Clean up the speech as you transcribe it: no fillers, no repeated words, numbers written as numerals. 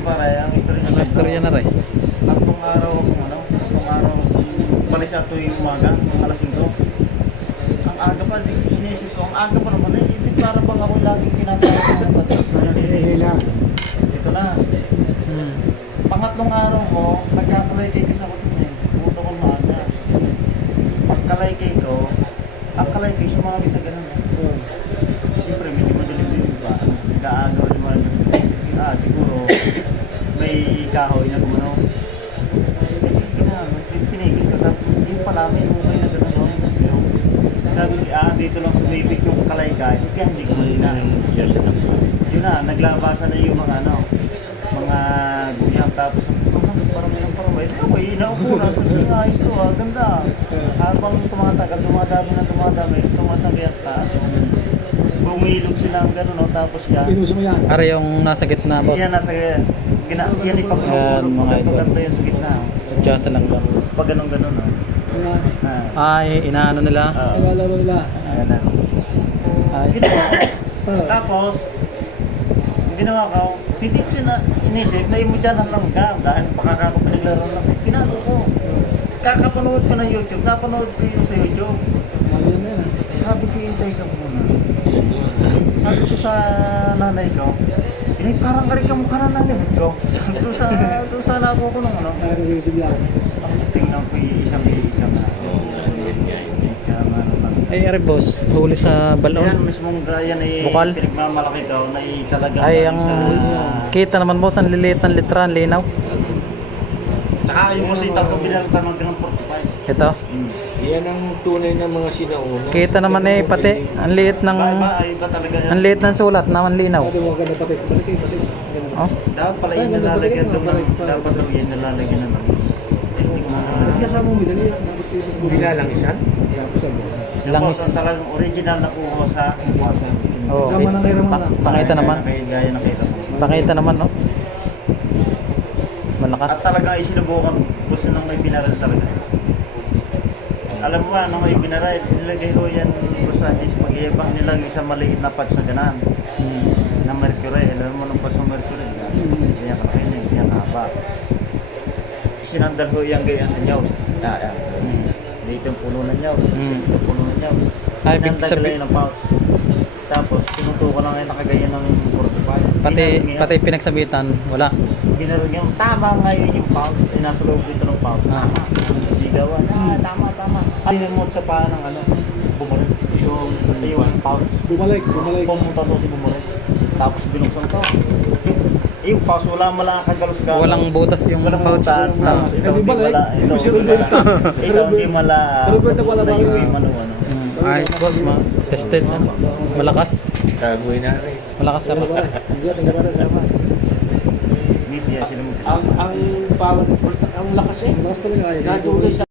pare, ang istorya Ano istorya na rin? tatlong araw balis na tuwing umaga, mga alas 5. Ang aga pa, inisip ko, ang aga pa naman eh, hindi para bang ako laging tinatawag ng Hila. Ito na. Hmm. Pangatlong araw ko, nagkakalaykay kasi ako din eh. Puto ko maaga. Pagkalaykay ko, ang kalaykay, sumamit na gano'n. Siyempre, medyo madilim-dilim pa. Nag-aagaw naman ang gabi. Siguro, may kahoy na gumano. Pinigil ko. Tapos, yung pala, may hukay na gano'n. No? Sabi ko, dito lang sumipit yung kalaykay. Kaya hindi ko malina. Yun na, naglabasan na yung mga mga guyam. Tapos, parang may inaupo na. Sabi nga, ayos to ganda. Habang tumatagal, dumadami, tumaas ang kaya taas. Bumilog sila ng gano'n, no? Tapos yan. Pinuso mo yan. Are yung nasa gitna, boss. Yan, nasa yan Yan, mga idol. ipagpaganda yung sa gitna. Diyasa lang lang. Pag ganun-ganun, no? Ay, inaano nila. Nagalaro nila. Ayan na. Ay, Ginawa ko. Tapos, ang ginawa ko, hindi ko siya inisip na yung dyan ang langgam dahil baka ako pinaglaro lang. Ginagawa ko. Kakapanood ko ng YouTube, napanood ko yun sa YouTube. Sabi ko, hintay ka muna. Sabi ko sa nanay ko, parang kari ka mukha na ng limit ko. Doon sa labo ko ng ano. Tingnan ko yung isang na. ay, are boss. Huli sa Yan balon. mismong yan ay Bukal? pinagmamalaki daw na talaga Ay, ang sa... kita naman boss, ang liliit ng litra, ang linaw. Tsaka yung musita ko binalatan ng ganang 45. Ito. Yan ang tunay ng mga sinauna. Kita naman eh, pati ang liit ng Iba talaga yan. ang liit ng sulat na ang linaw. Pati mo ganda pati. Oh. Dapat pala yun nalalagyan doon ng... Dapat daw yun nalalagyan ng... Hindi ko Hindi kasama mo midali. Binalangisan? Langis. Ang talagang original na kuho sa water. Oh. Sama ng kaya naman. Pakita naman. Gaya nakita mo. Pakita naman, no. At Malakas. talagang isinubukan gusto nang may binaral talaga. Alam mo ba, nung may binaral, nilagay ko yan sa mag-iibang nilagay sa maliit na pads sa ganan. Na mercury, alam mo nung pads ng mercury. Kaya kakainin, kaya kahaba. Sinandal ko yan gaya sa nyaw. Dito yung puno ng nyaw, dito yung puno ng nyaw. Ay, big Sinandal sabi- yung pouch. Tapos, tinutukan lang yung nakagaya ng 45. Pati pinagsabitan, wala. Ginarog yung tama ngayon yung pouch. Nasa loob dito ng pouch. Tama. Sigawan. Tama. Ay, nimot sa paa ng bumalik. Yung pouch. Bumalik. Pumunta to si bumalik. Tapos binuksan to. Yung pouch, wala malang kagalos-galos. Walang butas yung Walang pouch. butas. Tapos ito hindi bumalik. mala. Ito hindi mala. Robert na pala ba? Ay, boss, tested. Malakas. Gagawin na rin. Malakas sa Media sila Ang power, ang lakas eh. Lakas talaga. Nadulay sa